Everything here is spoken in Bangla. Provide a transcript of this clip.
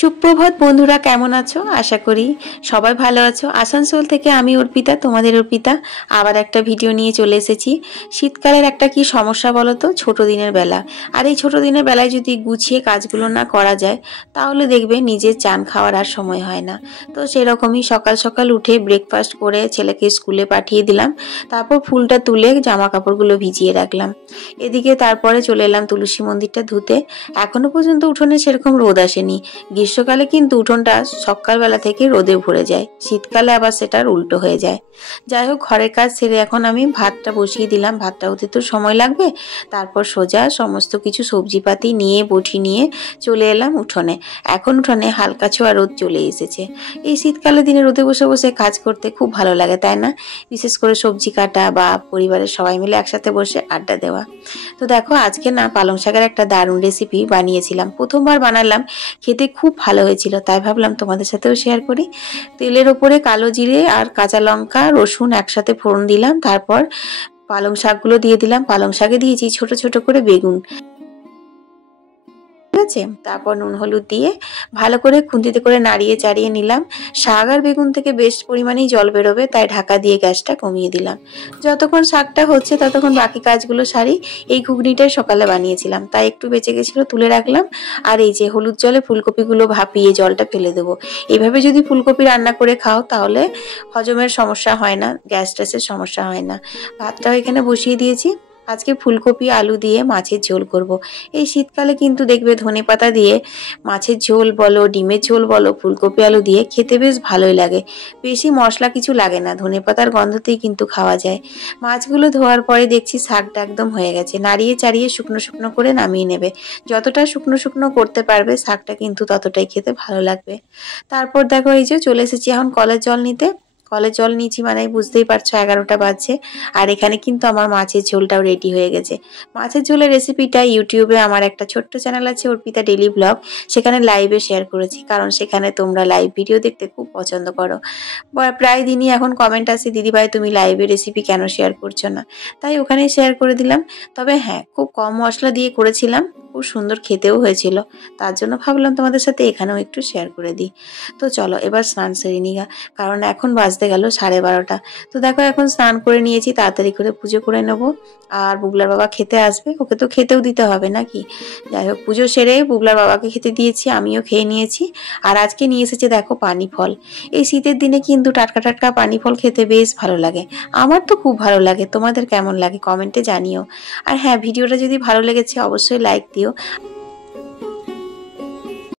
সুপ্রভাত বন্ধুরা, কেমন আছো? আশা করি সবাই ভালো আছো। আসানসোল থেকে আমি অর্পিতা, তোমাদের অর্পিতা, আবার একটা ভিডিও নিয়ে চলে এসেছি। শীতকালের একটা কি সমস্যা বলো তো, ছোট দিনের বেলা। আর এই ছোট দিনের বেলায় যদি গুছিয়ে কাজগুলো না করা যায়, তাহলে দেখবে নিজের চান খাওয়ার আর সময় হয় না। তো সেরকমই সকাল সকাল উঠে ব্রেকফাস্ট করে ছেলেকে স্কুলে পাঠিয়ে দিলাম। তারপর ফুলটা তুলে জামা কাপড়গুলো ভিজিয়ে রাখলাম। এদিকে তারপরে চলে এলাম তুলসী মন্দিরটা ধুতে। এখনো পর্যন্ত উঠোনে সেরকম রোদ আসেনি। গ্রীষ্মকালে কিন্তু উঠোনটা সকালবেলা থেকে রোদে ভরে যায়, শীতকালে আবার সেটার উল্টো হয়ে যায়। যাই হোক, ঘরের কাজ সেরে এখন আমি ভাতটা বসিয়ে দিলাম। ভাতটা হতে তো সময় লাগবে। তারপর সোজা সমস্ত কিছু সবজিপাতি নিয়ে বটি নিয়ে চলে এলাম উঠোনে। এখন উঠোনে হালকা ছোঁয়া রোদ চলে এসেছে। এই শীতকালের দিনে রোদে বসে বসে কাজ করতে খুব ভালো লাগে, তাই না? বিশেষ করে সবজি কাটা বা পরিবারের সবাই মিলে একসাথে বসে আড্ডা দেওয়া। তো দেখো, আজকে না পালং শাকের একটা দারুণ রেসিপি বানিয়েছিলাম, প্রথমবার বানালাম। খেতে খুব ভালো হয়েছিল, তাই ভাবলাম তোমাদের সাথেও শেয়ার করি। তেলের ওপরে কালো জিরে আর কাঁচা লঙ্কা রসুন একসাথে ফোড়ন দিলাম। তারপর পালং শাকগুলো দিয়ে দিলাম। পালং শাকে দিয়েছি ছোট ছোট করে বেগুন, ঠিক আছে। তারপর নুন হলুদ দিয়ে ভালো করে খুন্তিতে করে নাড়িয়ে চাড়িয়ে নিলাম। শাক আর বেগুন থেকে বেশ পরিমাণেই জল বেরোবে, তাই ঢাকা দিয়ে গ্যাসটা কমিয়ে দিলাম। যতক্ষণ শাকটা হচ্ছে ততক্ষণ বাকি কাজগুলো সারি। এই ঘুগনিটাই সকালে বানিয়েছিলাম, তাই একটু বেঁচে গেছিলো, তুলে রাখলাম। আর এই যে হলুদ জলে ফুলকপিগুলো ভাপিয়ে জলটা ফেলে দেবো। এইভাবে যদি ফুলকপি রান্না করে খাও তাহলে হজমের সমস্যা হয় না, গ্যাস ট্যাসের সমস্যা হয় না। ভাতটাও এখানে বসিয়ে দিয়েছি। আজকে ফুলকপি আলু দিয়ে মাছের ঝোল করব। এই শীতকালে কিন্তু দেখবে ধনেপাতা দিয়ে মাছের ঝোল বলো, ডিমের ঝোল বলো, ফুলকপি আলু দিয়ে খেতে বেশ ভালোই লাগে। বেশি মশলা কিছু লাগে না, ধনেপাতার গন্ধতেই কিন্তু খাওয়া যায়। মাছগুলো ধোয়ার পরে দেখছি শাকটা একদম হয়ে গেছে। নাড়িয়ে চাড়িয়ে শুকনো শুকনো করে নামিয়ে নেবে। যতটা শুকনো শুকনো করতে পারবে শাকটা কিন্তু ততটাই খেতে ভালো লাগবে। তারপর দেখো, এই যে চলে এসেছি এখন কলের জল নিতে। কলের জল নিয়েছি মানে বুঝতেই পারছো 11টা বাজছে। আর এখানে কিন্তু আমার মাছের ঝোলটাও রেডি হয়ে গেছে। মাছের ঝোলের রেসিপিটা ইউটিউবে আমার একটা ছোট্ট চ্যানেল আছে, অর্পিতা ডেইলি ব্লগ, সেখানে লাইভে শেয়ার করেছি, কারণ সেখানে তোমরা লাইভ ভিডিও দেখতে খুব পছন্দ করো। প্রায় দিনই এখন কমেন্ট আসে, দিদিভাই তুমি লাইভে রেসিপি কেন শেয়ার করছো না? তাই ওখানে শেয়ার করে দিলাম। তবে হ্যাঁ, খুব কম মশলা দিয়ে করেছিলাম, খুব সুন্দর খেতেও হয়েছিল। তার জন্য ভাবলাম তোমাদের সাথে এখানেও একটু শেয়ার করে দিই। তো চলো এবার স্নান সেরে নিই, কারণ এখন বাজতে গেল 12:30। তো দেখো, এখন স্নান করে নিয়েছি, তাড়াতাড়ি করে পুজো করে নেব। আর বুগলার বাবা খেতে আসবে, ওকে তো খেতেও দিতে হবে নাকি। যাই হোক, পুজো সেরে বুগলার বাবাকে খেতে দিয়েছি, আমিও খেয়ে নিয়েছি। আর আজকে নিয়ে এসেছে দেখো পানি ফল। এই শীতের দিনে কিন্তু টাটকা টাটকা পানি ফল খেতে বেশ ভালো লাগে। আমার তো খুব ভালো লাগে, তোমাদের কেমন লাগে কমেন্টে জানিও। আর হ্যাঁ, ভিডিওটা যদি ভালো লেগেছে অবশ্যই লাইক দিও।